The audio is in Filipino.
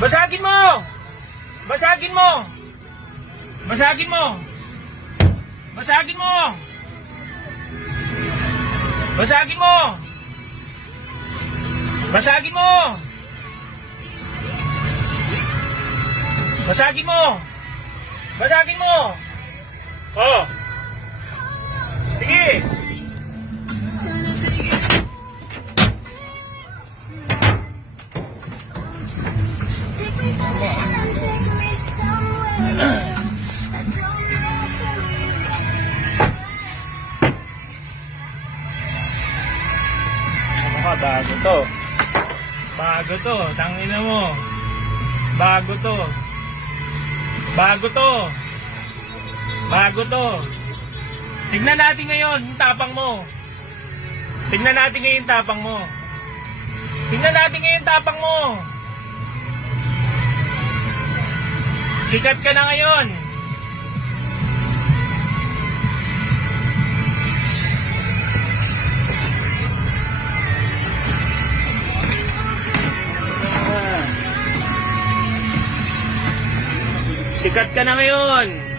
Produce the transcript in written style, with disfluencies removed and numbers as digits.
Basagin mo! Basagin mo! Basagin mo! Basagin mo! Basagin mo! Basagin mo! Basagin mo! Basagin mo! Oh! Sige! Bago to. Bago to. Tangina mo. Bago to. Bago to. Bago to. Tignan natin ngayon yung tapang mo. Tignan natin ngayon yung tapang mo. Tignan natin ngayon yung tapang mo. Sikat ka na ngayon. Sikat ka na ngayon.